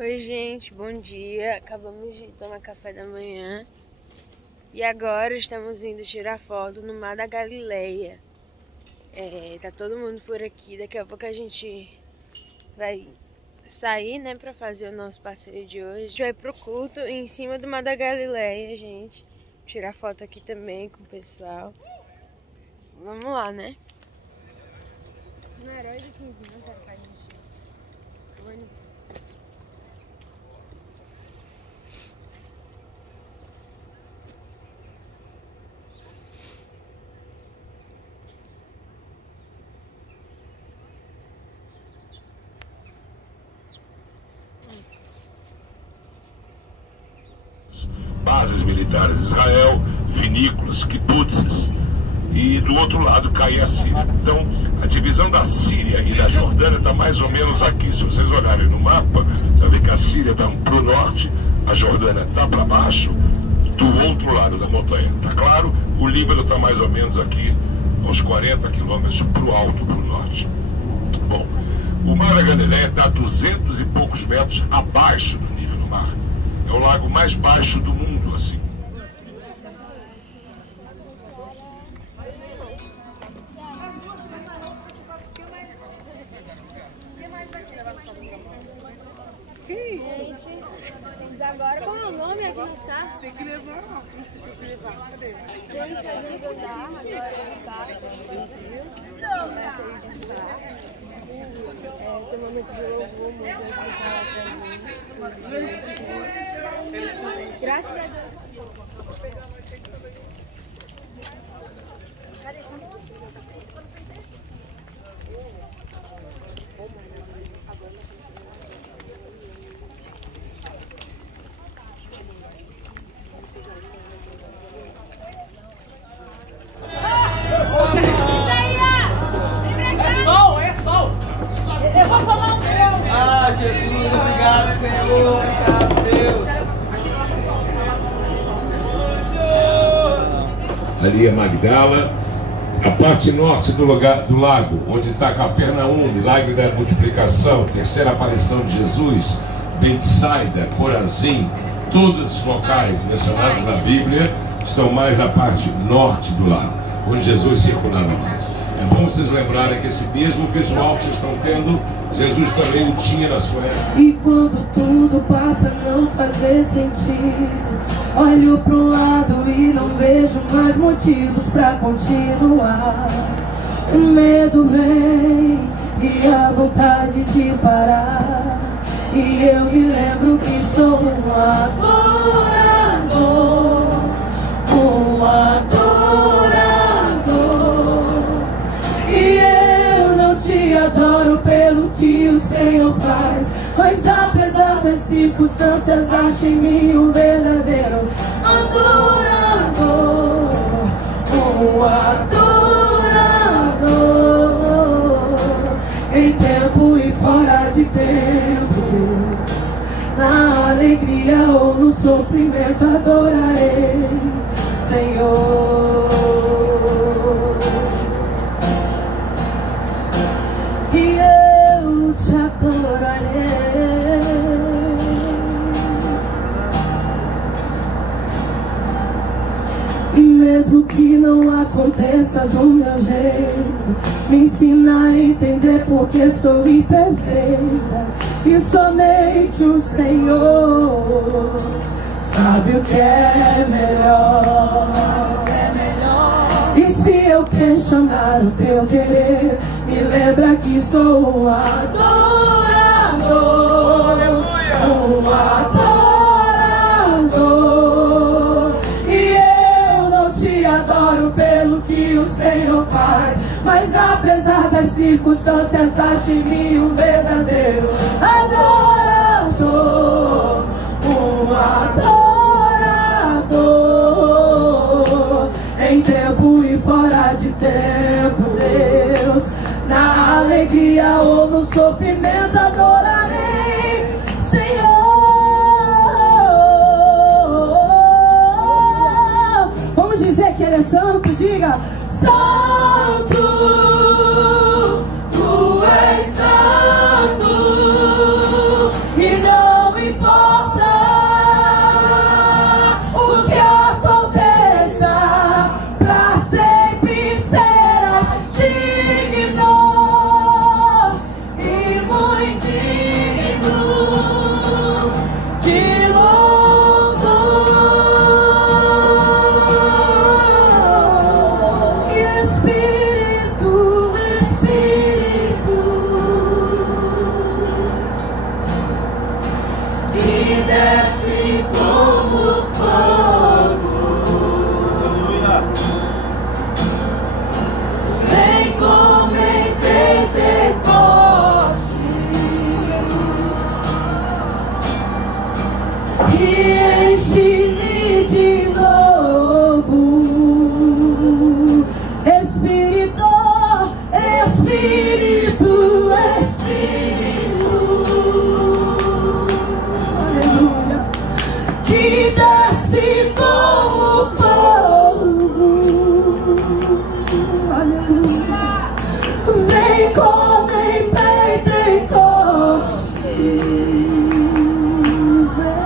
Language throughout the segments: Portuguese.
Oi gente, bom dia. Acabamos de tomar café da manhã e agora estamos indo tirar foto no Mar da Galileia. Tá todo mundo por aqui. Daqui a pouco a gente vai sair, né, pra fazer o nosso passeio de hoje. A gente vai pro culto em cima do Mar da Galileia, gente. Tirar foto aqui também com o pessoal. Vamos lá, né? No Herói de 15 não quero que a gente... O ônibus. Bases militares de Israel, vinícolas, kibbutzes, e do outro lado cai a Síria. Então, a divisão da Síria e da Jordânia está mais ou menos aqui. Se vocês olharem no mapa, você vai ver que a Síria está para o norte, a Jordânia está para baixo, do outro lado da montanha. Tá claro? O Líbano está mais ou menos aqui, uns 40 quilômetros para o alto, para o norte. Bom, o Mar da Galileia está a 200 e poucos metros abaixo do nível do mar. É o lago mais baixo do mundo, assim. Gente, agora qual é o nome aqui no Sá? Tem que levar, ó. Tem que levar. Cadê? Tem que fazer andar, agora ele tá. Começa aí de devagar. Tem um momento de louvor, muito especial pra mim. Graças a Deus. Eu vou tomar um pão. Ah, Jesus, obrigado, Senhor. Obrigado, Deus. Ali é Magdala, a parte norte do lago, onde está Capernaum, milagre da multiplicação, terceira aparição de Jesus, Betsaida, Corazim, todos esses locais mencionados na Bíblia estão mais na parte norte do lago, onde Jesus circulava mais. É bom vocês lembrarem que esse mesmo visual que vocês estão tendo, Jesus também o tinha na sua época. E quando tudo passa a não fazer sentido, olho para um lado e não vejo mais motivos para continuar. O medo vem e a vontade de parar, e eu me lembro que sou um adorador, um adorador. E eu não te adoro pelo que o Senhor faz, mas apesar das circunstâncias, acho em mim um verdadeiro adorador, um adorador. Em tempo e fora de tempo, na alegria ou no sofrimento, adorarei, Senhor. E eu te adorarei. E mesmo que não aconteça do meu jeito, me ensina a entender porque sou imperfeita, e somente o Senhor sabe o que é melhor. E se eu questionar o teu querer, me lembra que sou um adorador, um adorador. E eu não te adoro pelo que o Senhor faz, mas apesar das circunstâncias, acho em mim um verdadeiro adorador, um adorador. Em tempo e fora de tempo, Deus, na alegria ou no sofrimento, adorarei, Senhor. Vamos dizer que Ele é santo, diga: Santo, Tu és santo, e não que desce como fogo. Vem como em Pentecoste e enche-me de novo. Espírito, Espírito, Espírito, aleluia, que desce como fogo, aleluia, vem como em Pentecoste, vem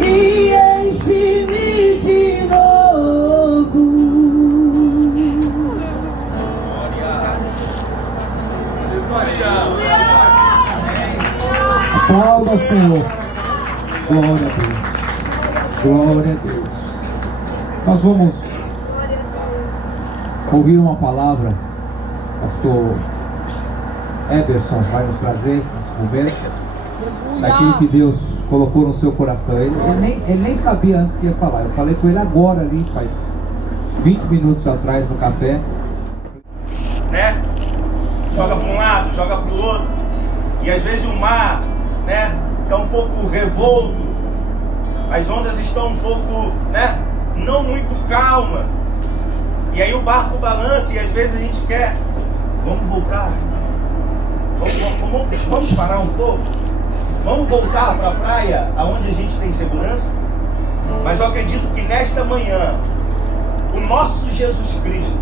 e enche-me de novo. Aplauda, Senhor. Glória a Deus. Glória a Deus. Nós vamos ouvir uma palavra. Pastor Eberson vai nos trazer nesse momento daquilo que Deus colocou no seu coração. Ele nem sabia antes que ia falar. Eu falei com ele agora ali, faz 20 minutos atrás no café. Né? Joga para um lado, joga para o outro. E às vezes o mar, né, está um pouco revolto. As ondas estão um pouco, né, não muito calma. E aí o barco balança e às vezes a gente quer, vamos voltar. Vamos parar um pouco. Vamos voltar para a praia aonde a gente tem segurança. Mas eu acredito que nesta manhã o nosso Jesus Cristo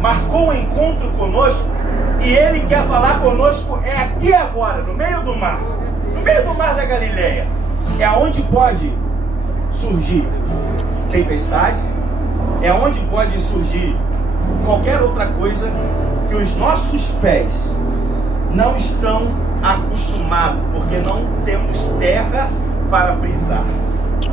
marcou um encontro conosco e Ele quer falar conosco aqui agora, no meio do mar da Galileia. É onde pode surgir tempestade, é onde pode surgir qualquer outra coisa que os nossos pés não estão acostumados, porque não temos terra para pisar,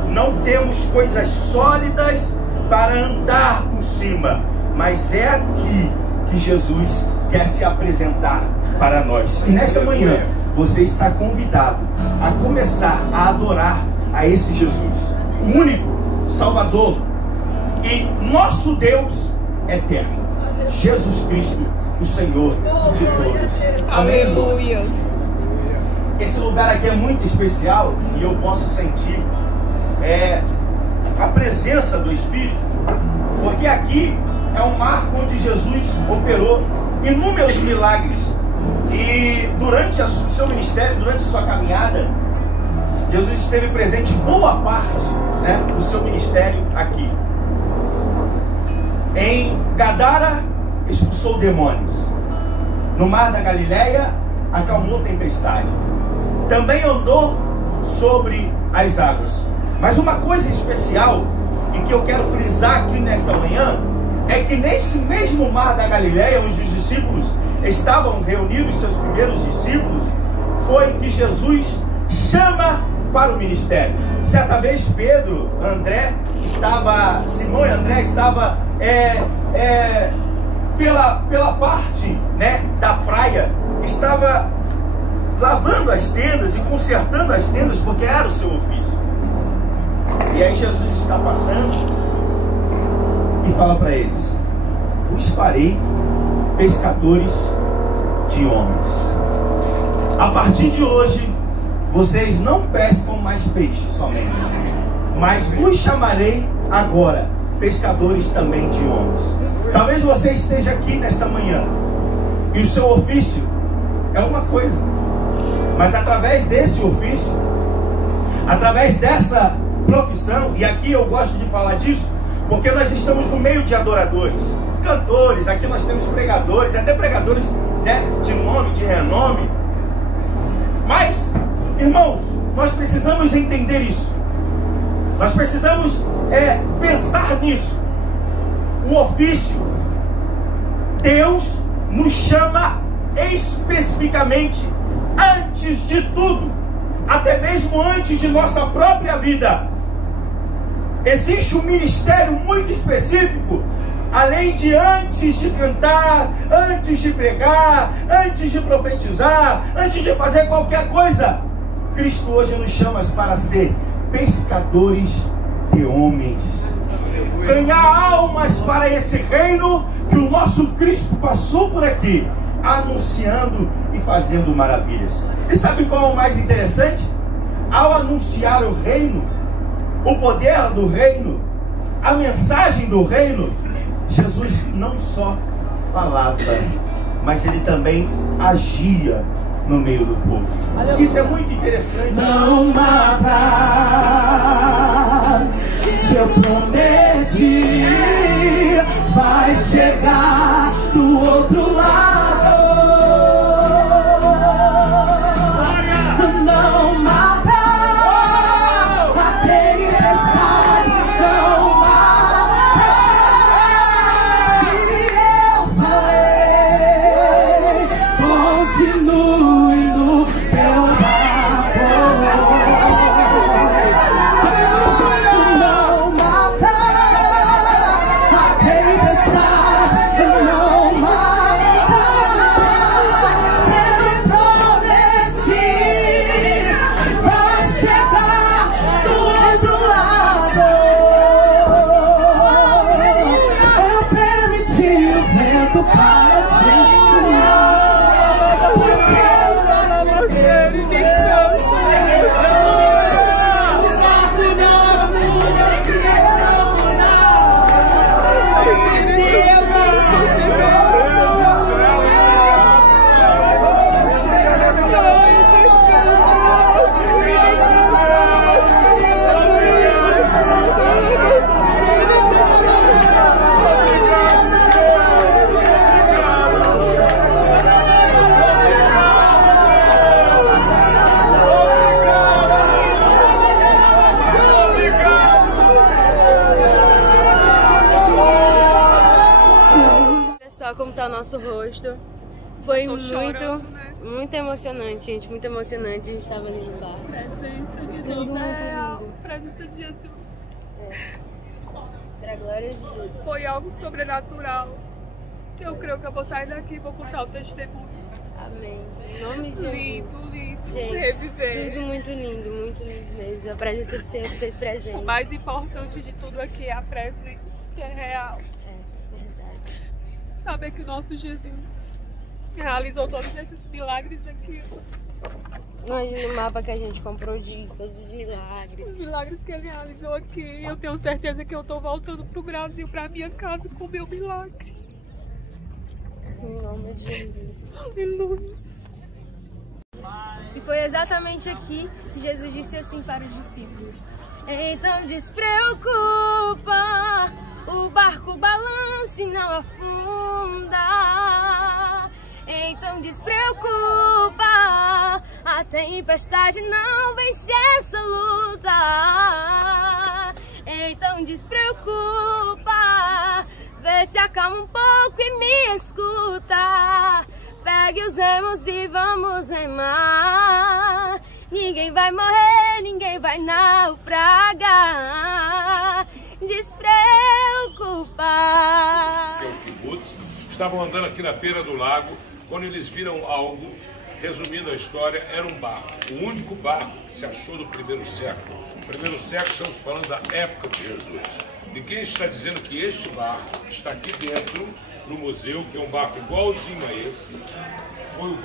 não temos coisas sólidas para andar por cima. Mas é aqui que Jesus quer se apresentar para nós. E nesta manhã você está convidado a começar a adorar a esse Jesus, o único Salvador e nosso Deus eterno, Jesus Cristo, o Senhor de todos. Amém. Aleluia. Esse lugar aqui é muito especial e eu posso sentir a presença do Espírito, porque aqui é um marco onde Jesus operou inúmeros milagres. E durante o seu ministério, durante a sua caminhada, Jesus esteve presente boa parte, né, do seu ministério aqui. Em Gadara, expulsou demônios. No mar da Galileia, acalmou tempestade. Também andou sobre as águas. Mas uma coisa especial, e que eu quero frisar aqui nesta manhã, é que nesse mesmo mar da Galileia, onde os discípulos estavam reunidos, seus primeiros discípulos, foi que Jesus chama para o ministério. Certa vez Simão e André estava pela parte, né, da praia, estava lavando as tendas e consertando as tendas, porque era o seu ofício. E aí Jesus está passando e fala para eles: vos farei pescadores de homens. A partir de hoje, vocês não pescam mais peixe somente, mas vos chamarei agora pescadores também de homens. Talvez você esteja aqui nesta manhã e o seu ofício é uma coisa, mas através desse ofício, através dessa profissão, e aqui eu gosto de falar disso porque nós estamos no meio de adoradores, cantores, aqui nós temos pregadores, até pregadores, né, de nome, de renome. Mas, irmãos, nós precisamos entender isso. Nós precisamos pensar nisso. O ofício, Deus nos chama especificamente antes de tudo, até mesmo antes de nossa própria vida. Existe um ministério muito específico, além de antes de cantar, antes de pregar, antes de profetizar, antes de fazer qualquer coisa. Cristo hoje nos chama para ser pescadores de homens. Ganhar almas para esse reino que o nosso Cristo passou por aqui, anunciando e fazendo maravilhas. E sabe qual é o mais interessante? Ao anunciar o reino, o poder do reino, a mensagem do reino, Jesus não só falava, mas ele também agia no meio do povo. Isso é muito interessante. Não matar, se eu prometi, vai chegar do outro lado. Não matar, a tempestade, não matar. Se eu falei, continue no seu vapor. Não matar, a tempestade, não matar. Se eu prometi, vai chegar do outro lado. Eu permiti o vento para te ensinar, porque Olha só como tá o nosso rosto. Foi muito emocionante, gente. Muito emocionante. A gente tava ali no bar. Presença de Tudo Deus muito real. lindo. Presença de Jesus. Pra glória de Deus. Foi algo sobrenatural. Eu creio que eu vou sair daqui e vou contar o testemunho. Amém. Em nome de Jesus. Lindo, lindo. Gente, Reviver. tudo muito lindo mesmo. A presença do Senhor se fez presente. O mais importante de tudo aqui é a presença, que é real. É, verdade. Saber que o nosso Jesus realizou todos esses milagres aqui. Imagina o mapa que a gente comprou disso, todos os milagres. Os milagres que ele realizou aqui. Eu tenho certeza que eu tô voltando pro Brasil, pra minha casa, com o meu milagre. Em nome de Jesus. Aleluia. E foi exatamente aqui que Jesus disse assim para os discípulos: então despreocupa, o barco balança e não afunda. Então despreocupa, a tempestade não vence essa luta. Então despreocupa, vê se acalma um pouco e me escuta. Pegue os remos e vamos remar. Ninguém vai morrer, ninguém vai naufragar. Despreocupa. O kibbutz estavam andando aqui na beira do lago quando eles viram algo. Resumindo a história, era um barco, o único barco que se achou do primeiro século. No primeiro século, estamos falando da época de Jesus. E quem está dizendo que este barco está aqui dentro, no museu, que é um barco igualzinho a esse, foi um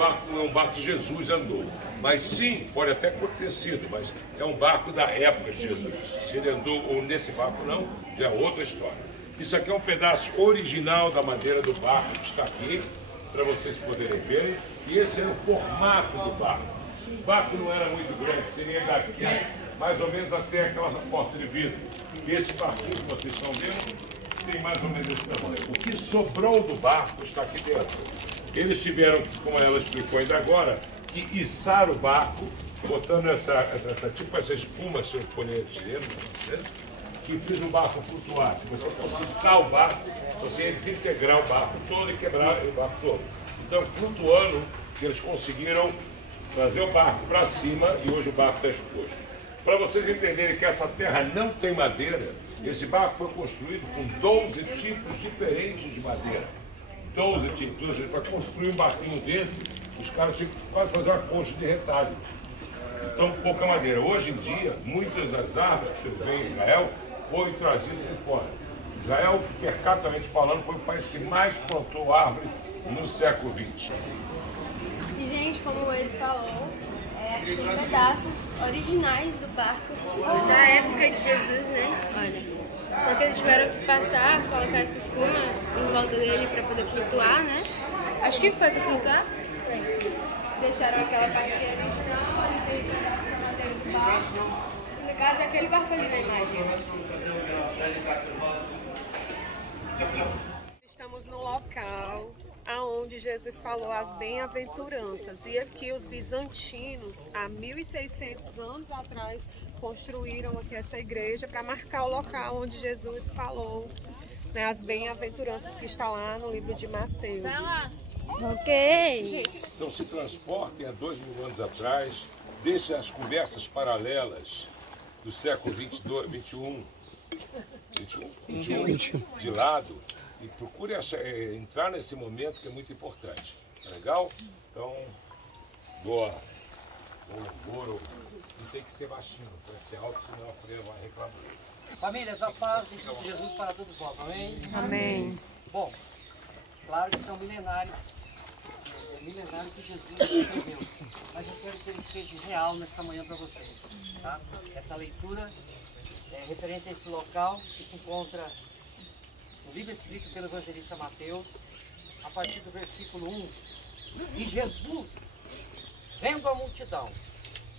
barco que Jesus andou. Mas sim, pode até ter sido, mas é um barco da época de Jesus. Se ele andou ou nesse barco não, já é outra história. Isso aqui é um pedaço original da madeira do barco que está aqui, para vocês poderem ver. E esse era o formato do barco. O barco não era muito grande, seria daqui mais ou menos até aquela porta de vidro. E esse barquinho que vocês estão vendo tem mais ou menos esse tamanho. O que sobrou do barco está aqui dentro. Eles tiveram, como ela explicou ainda agora, que içar o barco, botando essa espuma, se eu poder dizer, que fez o barco flutuar. Se você fosse içar o barco, você ia desintegrar o barco todo e quebrar o barco todo. Então, flutuando, eles conseguiram trazer o barco para cima e hoje o barco está exposto. Para vocês entenderem que essa terra não tem madeira, esse barco foi construído com 12 tipos diferentes de madeira. 12 tipos. Para construir um barquinho desse, os caras tinham que quase fazer uma concha de retalho. Então, pouca madeira. Hoje em dia, muitas das árvores que você vê em Israel foram trazidas de fora. Israel, mercadamente falando, foi o país que mais plantou árvores no século XX. E, gente, como ele falou, tem pedaços originais do barco da época de Jesus, né? Olha, só que eles tiveram que passar, colocar essa espuma em volta dele para poder flutuar, né? Acho que foi para flutuar. Deixaram aquela partezinha original, eles têm que tirar essa madeira do barco. No caso, é aquele barco ali na imagem. Estamos no local aonde Jesus falou as bem-aventuranças. E aqui os bizantinos, há 1600 anos atrás, construíram aqui essa igreja para marcar o local onde Jesus falou, né, as bem-aventuranças que está lá no livro de Mateus. Vai lá. Ok. Então se transportem a 2000 anos atrás, deixem as conversas paralelas do século 21 de lado e procure entrar nesse momento que é muito importante. Tá legal? Então, boa. Bom, não tem que ser baixinho, tem que ser alto, senão a freira vai reclamar. Famílias, a paz de Jesus para todos nós, amém? Amém. Bom, claro que são milenares, milenário que Jesus escreveu, mas eu quero que ele seja real nesta manhã para vocês, tá? Essa leitura é referente a esse local que se encontra no livro escrito pelo evangelista Mateus, a partir do versículo 1. E Jesus, vendo a multidão,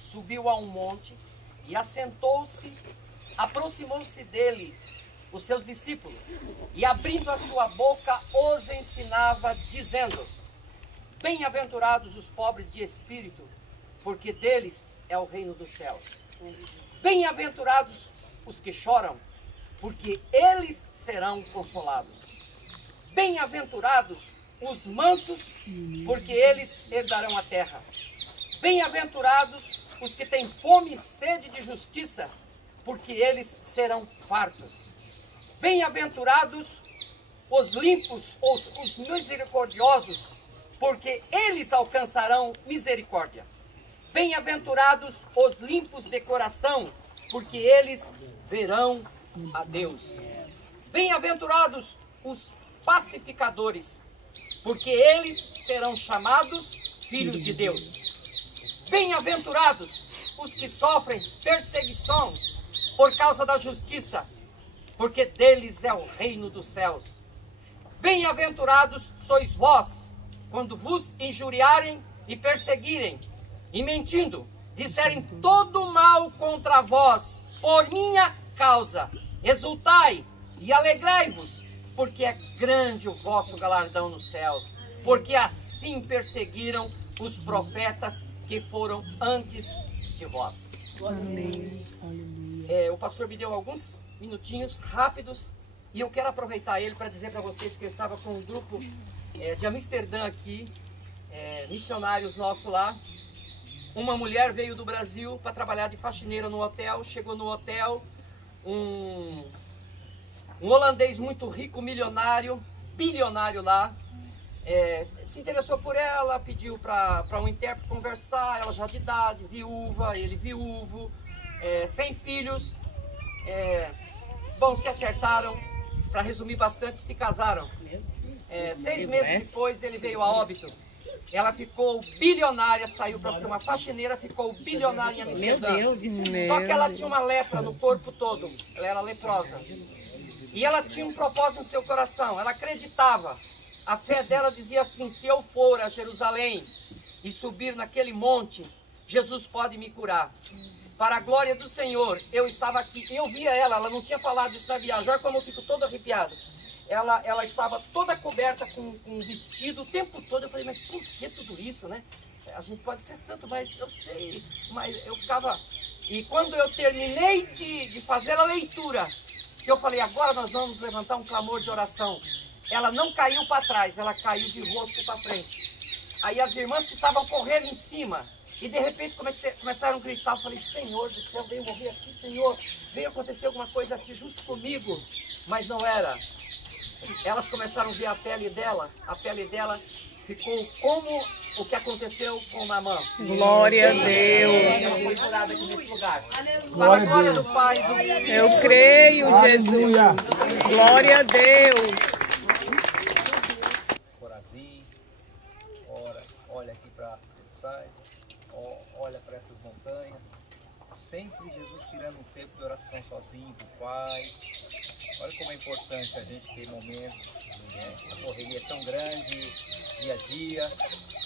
subiu a um monte e assentou-se, aproximou-se dele os seus discípulos e abrindo a sua boca os ensinava, dizendo: bem-aventurados os pobres de espírito, porque deles é o reino dos céus. Bem-aventurados os que choram, porque eles serão consolados. Bem-aventurados os mansos, porque eles herdarão a terra. Bem-aventurados os que têm fome e sede de justiça, porque eles serão fartos. Bem-aventurados os limpos, os misericordiosos, porque eles alcançarão misericórdia. Bem-aventurados os limpos de coração, porque eles verão a Deus. Bem-aventurados os pacificadores, porque eles serão chamados filhos de Deus. Bem-aventurados os que sofrem perseguição por causa da justiça, porque deles é o reino dos céus. Bem-aventurados sois vós, quando vos injuriarem e perseguirem, e mentindo, disserem todo mal contra vós, por minha causa. Exultai e alegrai-vos, porque é grande o vosso galardão nos céus, porque assim perseguiram os profetas que foram antes de vós. Amém. O pastor me deu alguns minutinhos rápidos e eu quero aproveitar ele para dizer para vocês que eu estava com um grupo de Amsterdã aqui, missionários nossos lá. Uma mulher veio do Brasil para trabalhar de faxineira no hotel, chegou no hotel, um holandês muito rico, milionário, bilionário lá, se interessou por ela, pediu para um intérprete conversar, ela já de idade, viúva, ele viúvo, sem filhos, bom, se acertaram, para resumir bastante, se casaram. 6 meses depois ele veio a óbito. Ela ficou bilionária, saiu para ser uma faxineira, ficou bilionária em Amsterdã. Meu Deus, Só que ela tinha uma lepra no corpo todo, ela era leprosa. E ela tinha um propósito em seu coração, ela acreditava. A fé dela dizia assim: se eu for a Jerusalém e subir naquele monte, Jesus pode me curar. Para a glória do Senhor, eu estava aqui, eu via ela não tinha falado isso na viagem, olha como eu fico todo arrepiado. Ela estava toda coberta com um vestido o tempo todo. Eu falei, mas por que tudo isso, né? A gente pode ser santo, mas eu sei. Mas eu ficava... E quando eu terminei de fazer a leitura, eu falei, agora nós vamos levantar um clamor de oração. Ela não caiu para trás, ela caiu de rosto para frente. Aí as irmãs que estavam correndo em cima, e de repente começaram a gritar. Eu falei, Senhor do céu, veio morrer aqui, Senhor. Veio acontecer alguma coisa aqui justo comigo. Mas não era. Elas começaram a ver a pele dela ficou como o que aconteceu com Naamã. Glória a Deus. Foi curado aqui nesse lugar. Para a glória do Pai e do Filho. Eu creio, Jesus. Glória a Deus. Corazim, olha aqui para Bethsaida, olha para essas montanhas. Sempre Jesus tirando um tempo de oração sozinho com o Pai. Olha como é importante a gente ter momentos, né? A correria é tão grande, dia a dia,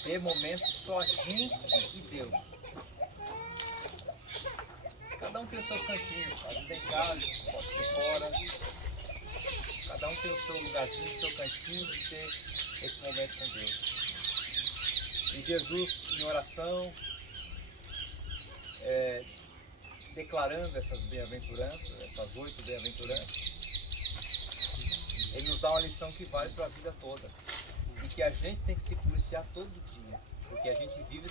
ter momentos só a gente e Deus. Cada um tem os seus cantinhos, às vezes em casa, pode ser fora. Cada um tem o seu lugarzinho, o seu cantinho de ter esse momento com Deus. E Jesus, em oração, declarando essas bem-aventuranças, essas 8 bem-aventuranças, Ele nos dá uma lição que vale para a vida toda. E que a gente tem que se policiar todo dia. Porque a gente vive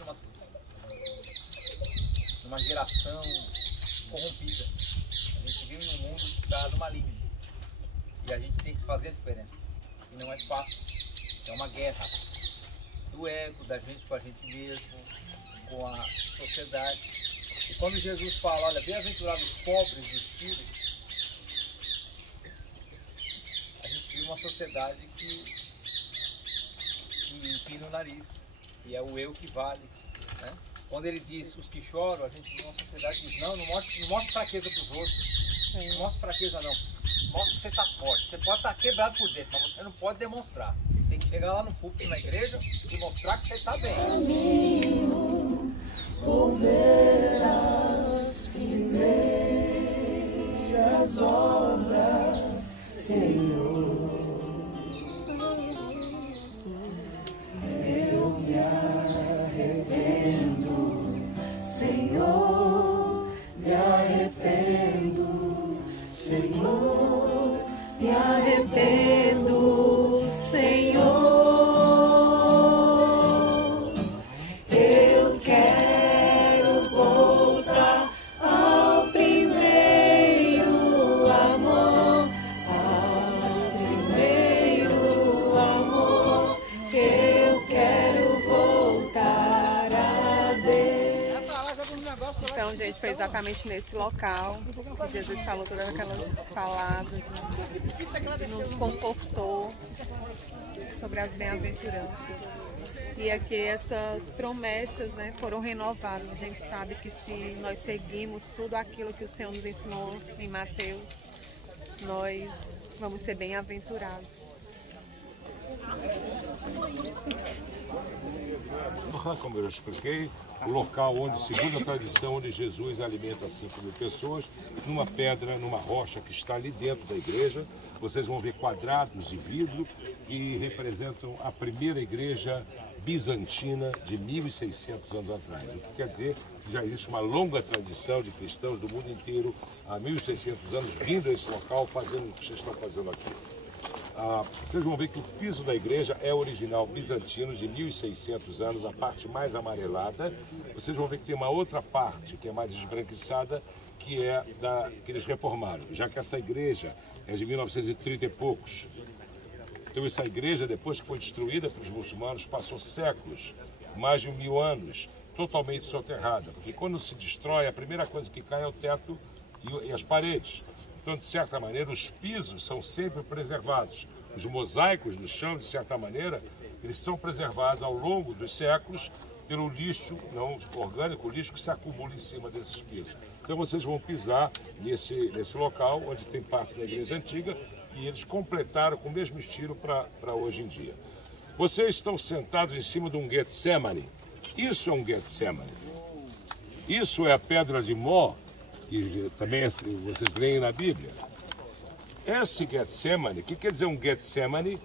numa geração corrompida. A gente vive num mundo que está no maligno. E a gente tem que fazer a diferença. E não é fácil. É uma guerra do ego, da gente com a gente mesmo, com a sociedade. E quando Jesus fala, olha, bem-aventurados os pobres de espírito, a gente vive uma sociedade que empina o nariz. E é o eu que vale. Né? Quando ele diz os que choram, a gente vive uma sociedade que diz, não mostre fraqueza para os outros. Não mostre fraqueza não. Mostre que você está forte. Você pode estar quebrado por dentro, mas você não pode demonstrar. Tem que chegar lá no púlpito, na igreja, e mostrar que você está bem. Vou ver as primeiras obras, Senhor. Eu me arrependo, Senhor, me arrependo, Senhor, me arrependo, Senhor. Eu quero voltar ao primeiro amor, que eu quero voltar a Deus. Então, gente, foi exatamente nesse local que Jesus falou todas aquelas palavras, nos confortou sobre as bem-aventuranças. E aqui essas promessas, né, foram renovadas. A gente sabe que se nós seguimos tudo aquilo que o Senhor nos ensinou em Mateus, nós vamos ser bem-aventurados. Como eu já expliquei, o local onde, segundo a tradição, onde Jesus alimenta 5.000 pessoas, numa pedra, numa rocha que está ali dentro da igreja. Vocês vão ver quadrados de vidro que representam a primeira igreja bizantina de 1.600 anos atrás. O que quer dizer que já existe uma longa tradição de cristãos do mundo inteiro há 1.600 anos vindo a esse local fazendo o que vocês estão fazendo aqui. Vocês vão ver que o piso da igreja é original bizantino de 1.600 anos, a parte mais amarelada. Vocês vão ver que tem uma outra parte que é mais esbranquiçada, que é que eles reformaram, já que essa igreja é de 1930 e poucos. Então essa igreja, depois que foi destruída pelos muçulmanos, passou séculos, mais de 1.000 anos, totalmente soterrada. Porque quando se destrói, a primeira coisa que cai é o teto e as paredes. Então, de certa maneira, os pisos são sempre preservados. Os mosaicos no chão, de certa maneira, eles são preservados ao longo dos séculos pelo lixo não orgânico, o lixo que se acumula em cima desses pisos. Então vocês vão pisar nesse local, onde tem parte da igreja antiga, e eles completaram com o mesmo estilo para hoje em dia. Vocês estão sentados em cima de um Getsemane. Isso é um Getsemane. Isso é a pedra de Mó, que também vocês leem na Bíblia. Esse Getsemane, o que quer dizer um Getsemane?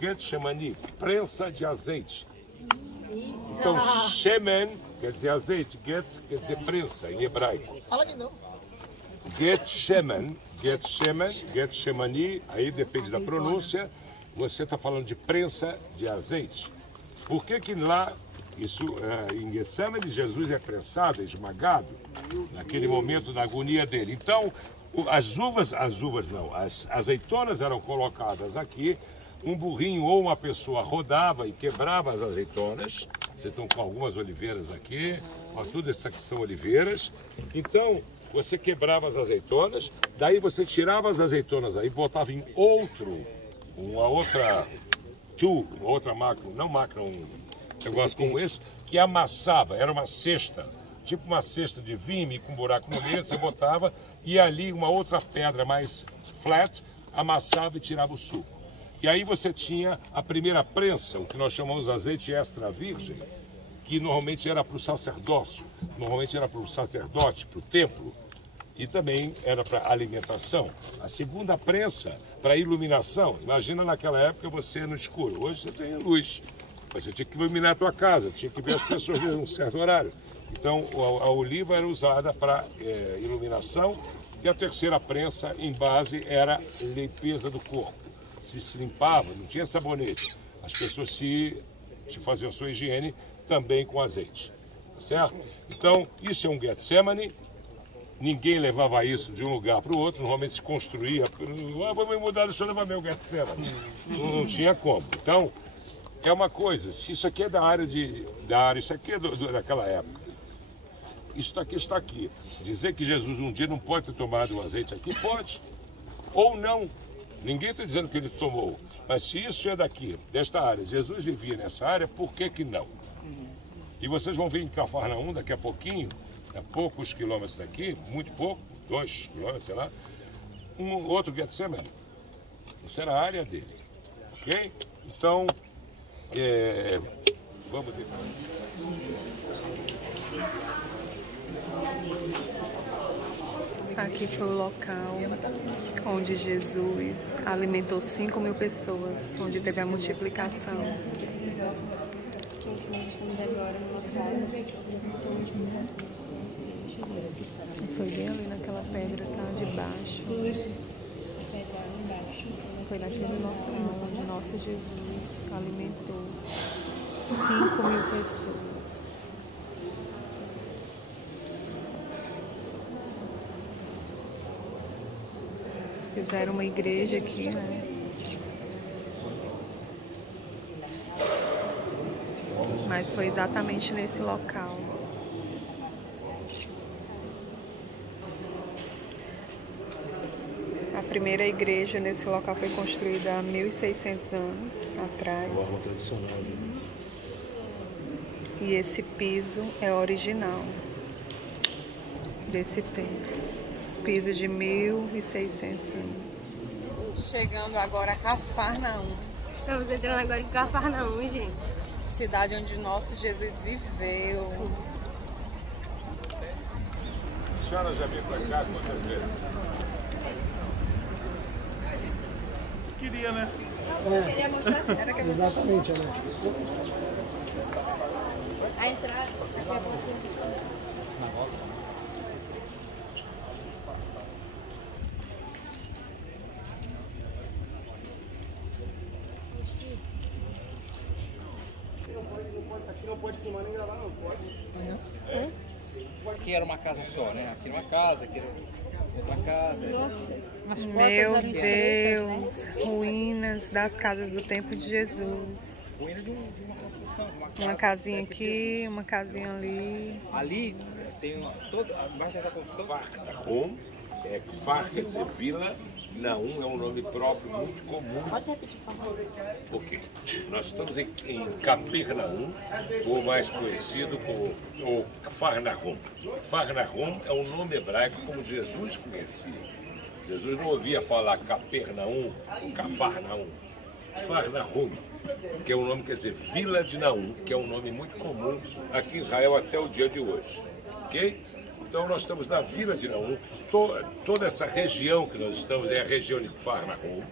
Getsemane, prensa de azeite. Então, Shemen quer dizer azeite, Get quer dizer prensa em hebraico. Fala de novo. Getsemani, aí depende da pronúncia, você está falando de prensa de azeite. Por que lá, em Getsemane, Jesus é prensado, é esmagado, naquele momento da agonia dele. Então, as azeitonas eram colocadas aqui, um burrinho ou uma pessoa rodava e quebrava as azeitonas. Vocês estão com algumas oliveiras aqui, ó, tudo isso aqui são oliveiras. Então, você quebrava as azeitonas, daí você tirava as azeitonas aí, botava em uma outra máquina, não máquina, um negócio como esse, que amassava, era uma cesta, tipo uma cesta de vime com buraco no meio, você botava, e ali uma outra pedra mais flat, amassava e tirava o suco. E aí você tinha a primeira prensa, o que nós chamamos de azeite extra virgem, que normalmente era para o sacerdócio, normalmente era para o sacerdote, para o templo, e também era para alimentação. A segunda prensa, para iluminação. Imagina naquela época você no escuro, hoje você tem luz, você tinha que iluminar a tua casa, tinha que ver as pessoas em um certo horário. Então a oliva era usada para iluminação, e a terceira prensa em base era limpeza do corpo. Se limpava, não tinha sabonete, as pessoas faziam a sua higiene também com azeite, tá certo? Então, isso é um Getsemane, ninguém levava isso de um lugar para o outro, normalmente se construía, vamos mudar, deixa eu levar meu Getsemane, não tinha como. Então, é uma coisa, se isso aqui é da área, isso aqui é daquela época, isso aqui está aqui, dizer que Jesus um dia não pode ter tomado o azeite aqui, pode, ou não. Ninguém está dizendo que ele tomou, mas se isso é daqui, desta área, Jesus vivia nessa área, por que que não? E vocês vão ver em Cafarnaum daqui a pouquinho, a poucos quilômetros daqui, muito pouco, 2 quilômetros, sei lá, um outro Getsemane. Essa era a área dele, ok? Então, vamos ver. Aqui foi o local onde Jesus alimentou 5.000 pessoas, onde teve a multiplicação. Gente, nós estamos agora no local. Foi bem ali naquela pedra, tá? De baixo. Foi naquele local onde nosso Jesus alimentou 5.000 pessoas. Fizeram uma igreja aqui, né? Mas foi exatamente nesse local. A primeira igreja nesse local foi construída há 1.600 anos atrás. E esse piso é original desse templo. Piso de 1.600 anos. Chegando agora a Cafarnaum. Estamos entrando agora em Cafarnaum, gente. Cidade onde nosso Jesus viveu. Sim. A senhora já veio para cá quantas vezes? Queria, né? Queria mostrar. Exatamente, Ana. A entrada, daqui a pouquinho. Aqui não pode filmar nem gravar, não pode. Aqui era uma casa só, né? Aqui era uma casa, aqui era outra casa. Nossa. Meu Deus, ruínas das casas do tempo de Jesus. Ruína de uma construção, de uma casa. Uma casinha aqui, uma casinha ali. Ali tem toda, embaixo dessa construção. Cafarnaum, Kfar quer dizer vila, Naum é um nome próprio muito comum. Pode repetir, por favor. Por quê? Nós estamos em Capernaum, ou mais conhecido como Cafarnaum. Cafarnaum é um nome hebraico como Jesus conhecia. Jesus não ouvia falar Capernaum ou Cafarnaum. Cafarnaum, que é um nome, quer dizer, Vila de Naum, que é um nome muito comum aqui em Israel até o dia de hoje. Ok? Então nós estamos na Vila de Naum, toda essa região que nós estamos é a região de Cafarnaum,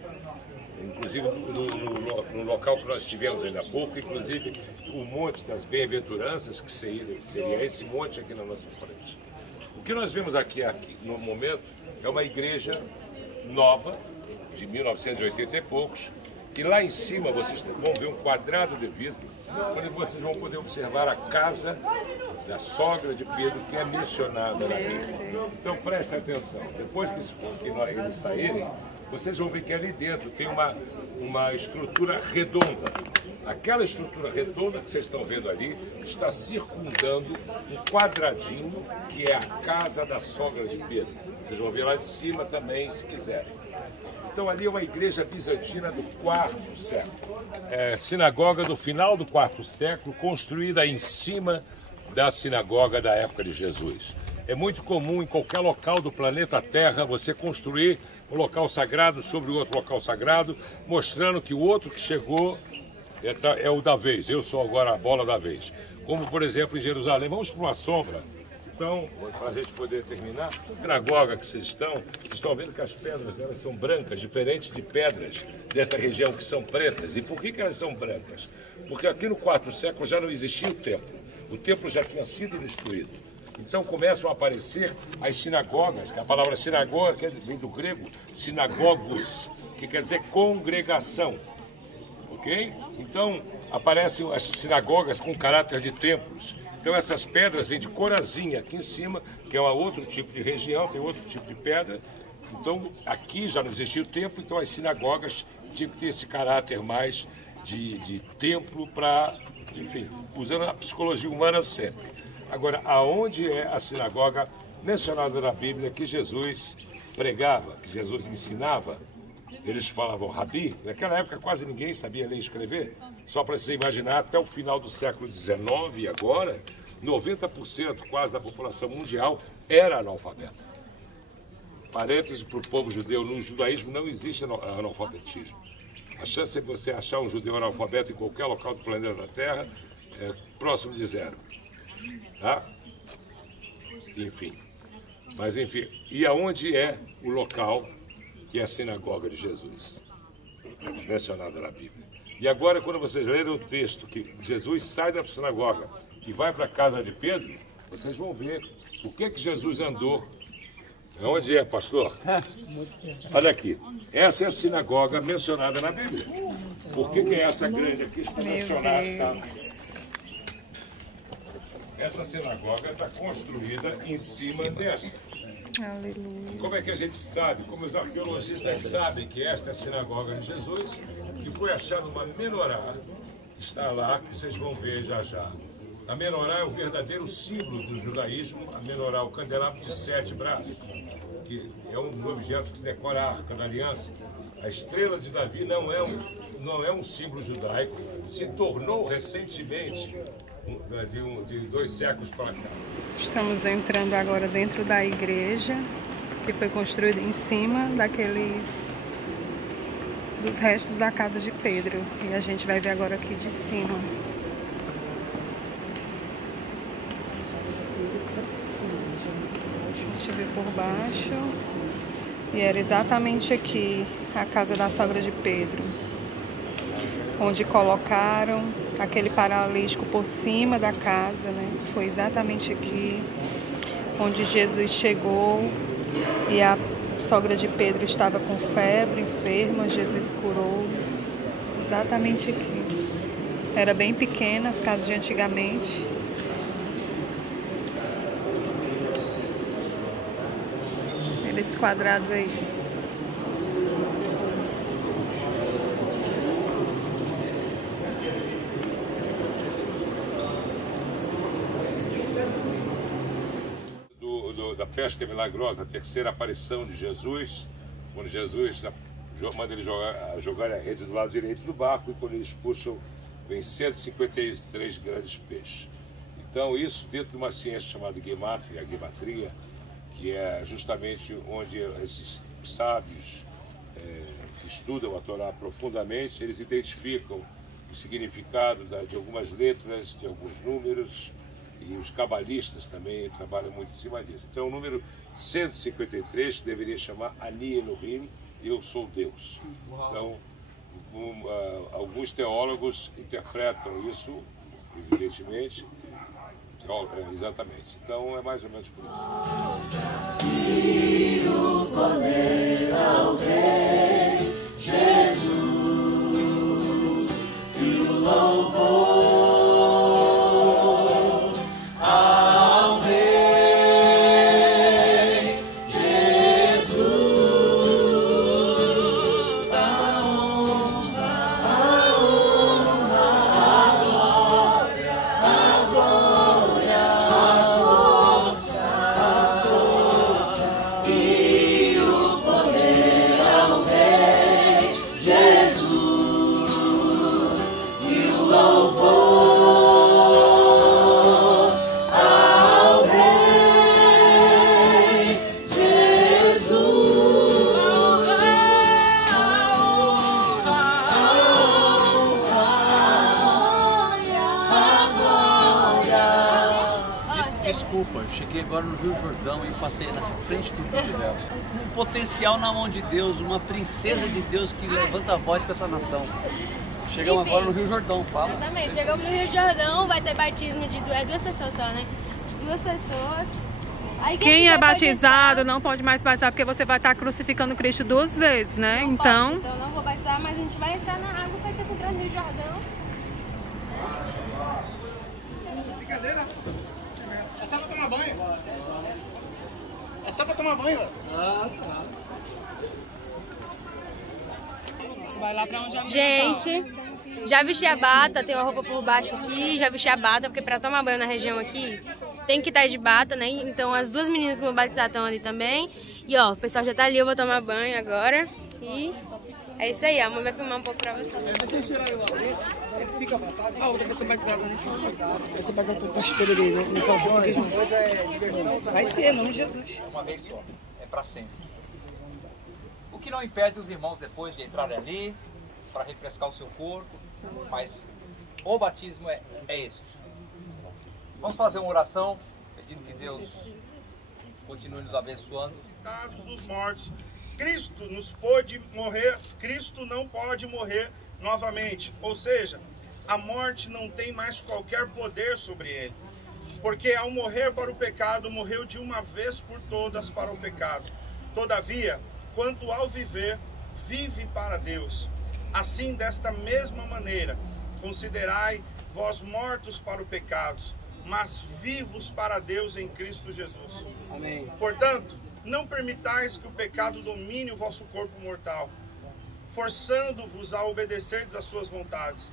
inclusive no local que nós estivemos ainda há pouco, inclusive o Monte das Bem-aventuranças, que seria esse monte aqui na nossa frente. O que nós vemos aqui no momento é uma igreja nova, de 1980 e poucos, e lá em cima vocês vão ver um quadrado de vidro, onde vocês vão poder observar a casa da sogra de Pedro, que é mencionada na Bíblia. Então prestem atenção, depois que eles saírem, vocês vão ver que ali dentro tem uma estrutura redonda. Aquela estrutura redonda que vocês estão vendo ali está circundando um quadradinho que é a casa da sogra de Pedro. Vocês vão ver lá de cima também, se quiserem. Então ali é uma igreja bizantina do IV século. Sinagoga do final do IV século, construída em cima da sinagoga da época de Jesus. É muito comum em qualquer local do planeta Terra você construir um local sagrado sobre outro local sagrado, mostrando que o outro que chegou é o da vez. Eu sou agora a bola da vez. Como, por exemplo, em Jerusalém. Vamos para uma sombra. Então, para a gente poder terminar, a sinagoga que vocês estão vendo que as pedras delas são brancas, diferente de pedras desta região que são pretas. E por que elas são brancas? Porque aqui no IV século já não existia o templo. O templo já tinha sido destruído. Então começam a aparecer as sinagogas, que a palavra sinagoga vem do grego sinagogos, que quer dizer congregação. Ok? Então aparecem as sinagogas com caráter de templos. Então essas pedras vêm de Corazim aqui em cima, que é um outro tipo de região, tem outro tipo de pedra. Então aqui já não existia o templo, então as sinagogas tinham que ter esse caráter mais de templo para, enfim, usando a psicologia humana sempre. Agora, aonde é a sinagoga mencionada na Bíblia que Jesus pregava, que Jesus ensinava? Eles falavam rabi. Naquela época quase ninguém sabia ler e escrever. Só para você imaginar, até o final do século XIX, agora, 90% quase da população mundial era analfabeta. Parênteses para o povo judeu, no judaísmo não existe analfabetismo. A chance de você achar um judeu analfabeto em qualquer local do planeta Terra é próximo de zero. Tá? Enfim. Mas enfim, e aonde é o local que é a sinagoga de Jesus? Mencionada na Bíblia. E agora, quando vocês lerem o texto que Jesus sai da sinagoga e vai para a casa de Pedro, vocês vão ver o que Jesus andou. Onde é, pastor? Olha aqui. Essa é a sinagoga mencionada na Bíblia. Por que é essa grande aqui está mencionada? Tá? Essa sinagoga está construída em cima desta. Aleluia. Como é que a gente sabe? Como os arqueologistas sabem que esta é a sinagoga de Jesus, que foi achada uma menorá, está lá, que vocês vão ver já já. A menorá é o verdadeiro símbolo do judaísmo, a menorá, o candelabro de 7 braços, que é um dos objetos que se decora a Arca da Aliança. A estrela de Davi não é um símbolo judaico, se tornou recentemente, de 2 séculos para cá. Estamos entrando agora dentro da igreja, que foi construída em cima dos restos da casa de Pedro. E a gente vai ver agora aqui de cima. Deixa eu ver por baixo. E era exatamente aqui a casa da sogra de Pedro, onde colocaram aquele paralítico por cima da casa, né? Foi exatamente aqui onde Jesus chegou e a sogra de Pedro estava com febre, enferma, Jesus curou. Exatamente aqui. Era bem pequena as casas de antigamente. Esse quadrado aí. Da pesca milagrosa, a terceira aparição de Jesus, quando Jesus manda ele jogar a rede do lado direito do barco, e quando eles puxam, vem 153 grandes peixes. Então isso dentro de uma ciência chamada gematria, a gematria, que é justamente onde esses sábios que estudam a Torá profundamente, eles identificam o significado de algumas letras, de alguns números, e os cabalistas também trabalham muito em cima disso. Então o número 153 deveria chamar Ani Elohim, eu sou Deus. Então alguns teólogos interpretam isso, evidentemente, exatamente. Então é mais ou menos por isso. E o poder ao Rei Jesus, e o louvor ao Rei Jesus. agora no Rio Jordão e passei na frente do vídeo dela. Um potencial na mão de Deus, uma princesa de Deus que levanta a voz para essa nação. Chegamos agora no Rio Jordão, fala. Exatamente, chegamos no Rio Jordão, vai ter batismo de duas pessoas só, né? De 2 pessoas. Aí, quem é batizado não pode mais batizar porque você vai estar crucificando Cristo 2 vezes, né? Não então... Pode, então não vou batizar, mas a gente vai entrar na água para ser comprado no Rio Jordão. Brincadeira? É só pra tomar banho. É só pra tomar banho, tá. Vai lá pra onde a gente, já vesti a bata, tem uma roupa por baixo aqui, já vesti a bata, porque pra tomar banho na região aqui tem que estar de bata, né? Então as 2 meninas que vão batizar estão ali também. E ó, o pessoal já tá ali, eu vou tomar banho agora. E é isso aí, a mãe vai filmar um pouco pra vocês. Vocês tiraram lá, fica à vontade. Ah, outra pessoa batizada, né? Vai ser batizada por pastor ali, né? Vai ser, em nome de Jesus. É uma vez só, é pra sempre. O que não impede os irmãos depois de entrarem ali, para refrescar o seu corpo, mas o batismo é este. Vamos fazer uma oração, pedindo que Deus continue nos abençoando. Dos mortos. Cristo nos pôde morrer, Cristo não pode morrer novamente. Ou seja, a morte não tem mais qualquer poder sobre ele. Porque ao morrer para o pecado, morreu de uma vez por todas para o pecado. Todavia, quanto ao viver, vive para Deus. Assim, desta mesma maneira, considerai vós mortos para o pecado, mas vivos para Deus em Cristo Jesus. Amém. Portanto, não permitais que o pecado domine o vosso corpo mortal, forçando-vos a obedecerdes às suas vontades.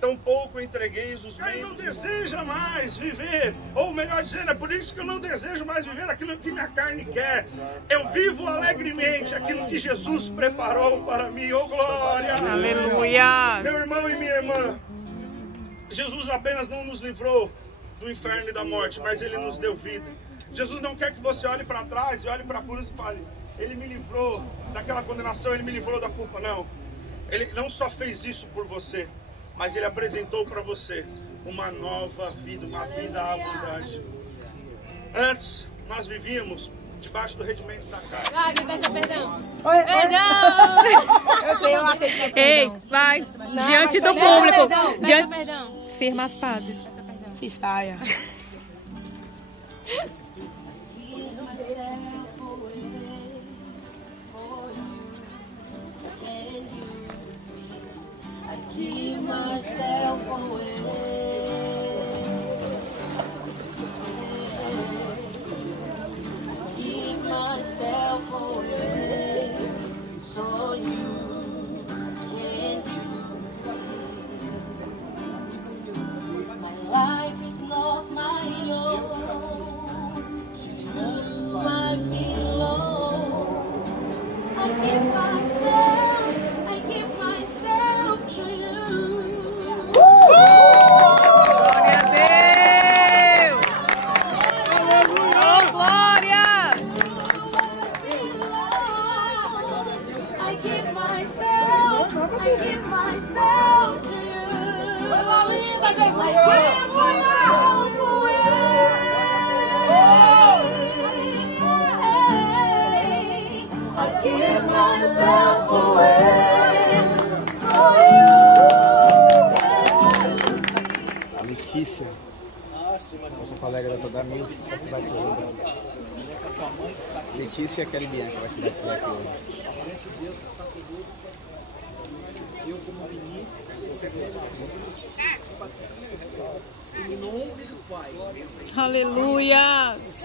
Tampouco entregueis os membros... Eu não desejo mais viver, ou melhor dizendo, é por isso que eu não desejo mais viver aquilo que minha carne quer. Eu vivo alegremente aquilo que Jesus preparou para mim. Oh, glória! Aleluia! Meu irmão e minha irmã, Jesus apenas não nos livrou do inferno e da morte, mas Ele nos deu vida. Jesus não quer que você olhe para trás e olhe para a cruz e fale, Ele me livrou daquela condenação, Ele me livrou da culpa. Não, Ele não só fez isso por você, mas Ele apresentou para você uma nova vida, uma vida abundante. Antes, nós vivíamos debaixo do regimento da carne. Vai, me peça perdão. Perdão! Eu aceito. Ei, vai, Não, diante do peça público. perdão, peça Diante... perdão. Firma as pazes. Se saia. Keep myself away. Keep myself away. So you can use me. My life is not my own. To you I belong. I give myself to you. Glória a Deus! Oh, glória! I give myself to you. I give myself away for you. A Letícia, nossa colega da Toda Music, vai se batizar hoje. Letícia e a Kelly Bianca vai se batizar aqui hoje. Aleluias!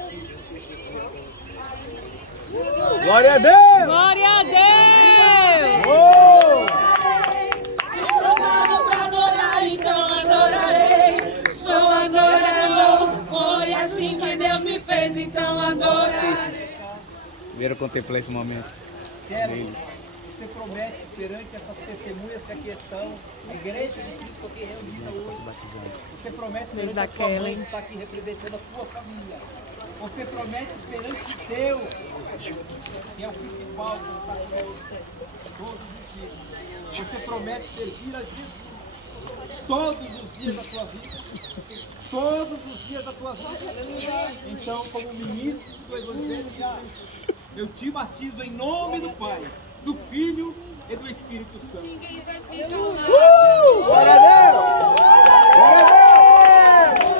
Glória a Deus! Glória a Deus! Fui chamado pra adorar, então adorarei. Sou adorador, foi assim que Deus me fez, então adorarei. Primeiro contemplei esse momento deles. Você promete perante essas testemunhas que aqui estão, a igreja de Cristo aqui reunida hoje. Você promete perante a sua mãe que está aqui representando a tua família. Você promete perante Deus, que é o principal, que está perto todos os dias. Você promete servir a Jesus todos os dias da tua vida. Todos os dias da tua vida. Então, como ministro do Evangelho de Deus, eu te batizo em nome do Pai, do Filho e do Espírito Santo. Glória a Deus! Glória a Deus!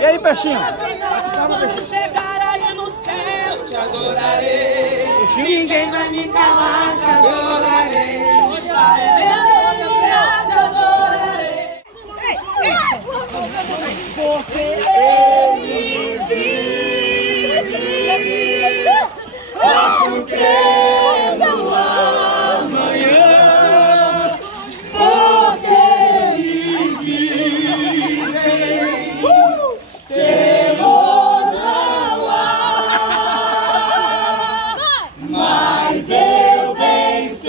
E aí, peixinho? Chegarei no céu, te adorarei. Ninguém vai me calar, te adorarei. Te adorarei. Porque ele vive, posso crer no amanhã. Porque ele vive, temor não há. Mas eu bem sei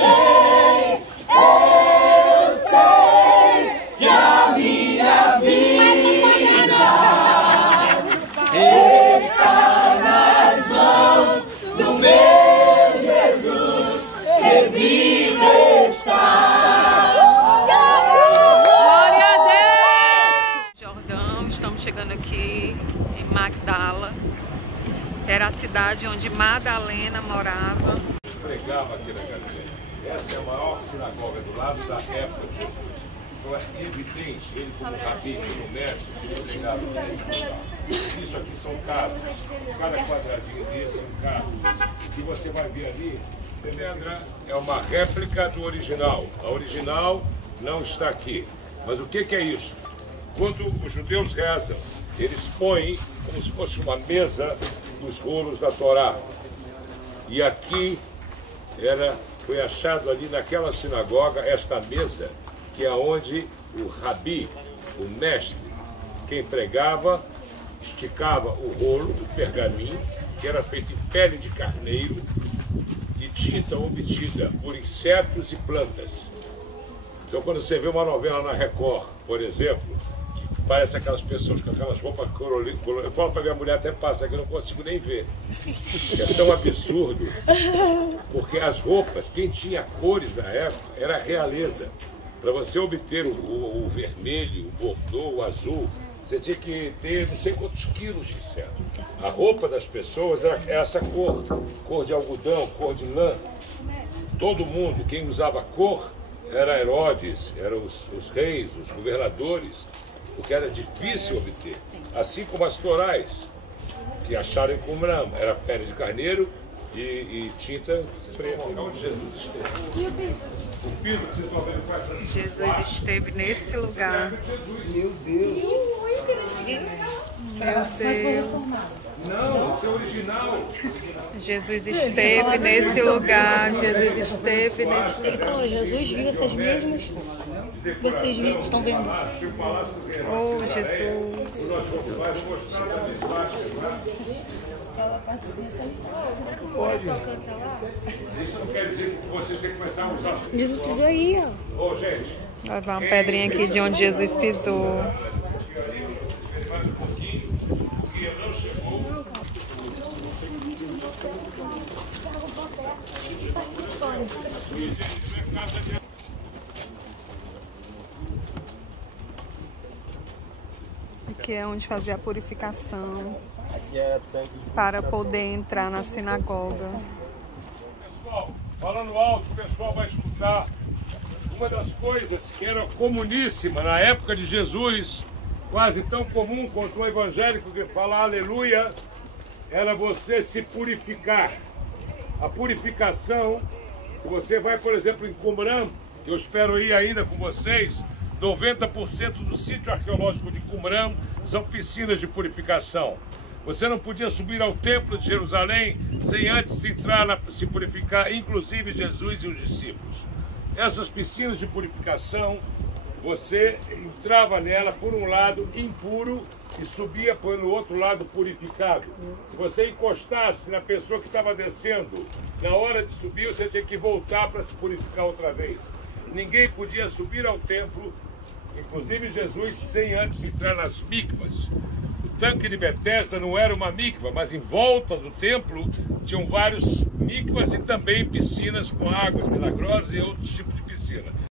que a minha vida está nas mãos do meu Jesus, que vive está. Glória a Deus! Jordão, estamos chegando aqui em Magdala. Era a cidade onde Madalena morava. Pregava aqui na Galileia. Essa é a maior sinagoga do lado da época de Jesus. Então é evidente, ele como rabi, como mestre, ele pregava nesse lugar. Isso aqui são casas. Cada quadradinho desse são casas. O que você vai ver ali, Pedra, é uma réplica do original. A original não está aqui. Mas o que é isso? Quando os judeus rezam, eles põem como se fosse uma mesa dos rolos da Torá. E aqui foi achado ali naquela sinagoga esta mesa, que é onde o rabi, o mestre, quem pregava, esticava o rolo, o pergaminho, que era feito em pele de carneiro e tinta obtida por insetos e plantas. Então quando você vê uma novela na Record, por exemplo, que parece aquelas pessoas com aquelas roupas coloridas, eu falo para minha mulher, até passa que eu não consigo nem ver. É tão absurdo, porque as roupas, quem tinha cores na época, era a realeza. Para você obter o vermelho, o bordô, o azul, você tinha que ter não sei quantos quilos de inseto. A roupa das pessoas era essa cor de algodão, cor de lã. Todo mundo, quem usava cor, era Herodes, eram os reis, os governadores, porque era difícil obter. Assim como as torais, que acharam em Qumran, era pele de carneiro e tinta preta. Onde Jesus esteve? O vidro que vocês estão vendo com essas Jesus esteve nesse lugar. Meu Deus! Meu Deus! Não, isso é original. Jesus esteve nesse lugar. Jesus esteve nesse lugar. Ele falou, Jesus viu essas mesmas. Vocês estão vendo? Oh, Jesus! Isso não quer dizer que vocês têm que começar a usar. Jesus pisou aí, ó. Ô, gente. Vai levar uma pedrinha aqui de onde Jesus pisou. Aqui é onde fazer a purificação para poder entrar na sinagoga. Pessoal, falando alto, o pessoal vai escutar. Uma das coisas que era comuníssima na época de Jesus, quase tão comum quanto o evangélico que fala aleluia, era você se purificar. A purificação, se você vai, por exemplo, em Qumran, que eu espero ir ainda com vocês, 90% do sítio arqueológico de Qumran são piscinas de purificação. Você não podia subir ao templo de Jerusalém sem antes entrar se purificar, inclusive Jesus e os discípulos. Essas piscinas de purificação, você entrava nela por um lado impuro e subia pelo outro lado purificado. Se você encostasse na pessoa que estava descendo, na hora de subir você tinha que voltar para se purificar outra vez. Ninguém podia subir ao templo, inclusive Jesus, sem antes entrar nas mikvas. O tanque de Betesda não era uma mikva, mas em volta do templo tinham vários mikvas e também piscinas com águas milagrosas e outros tipos de piscinas. vacina.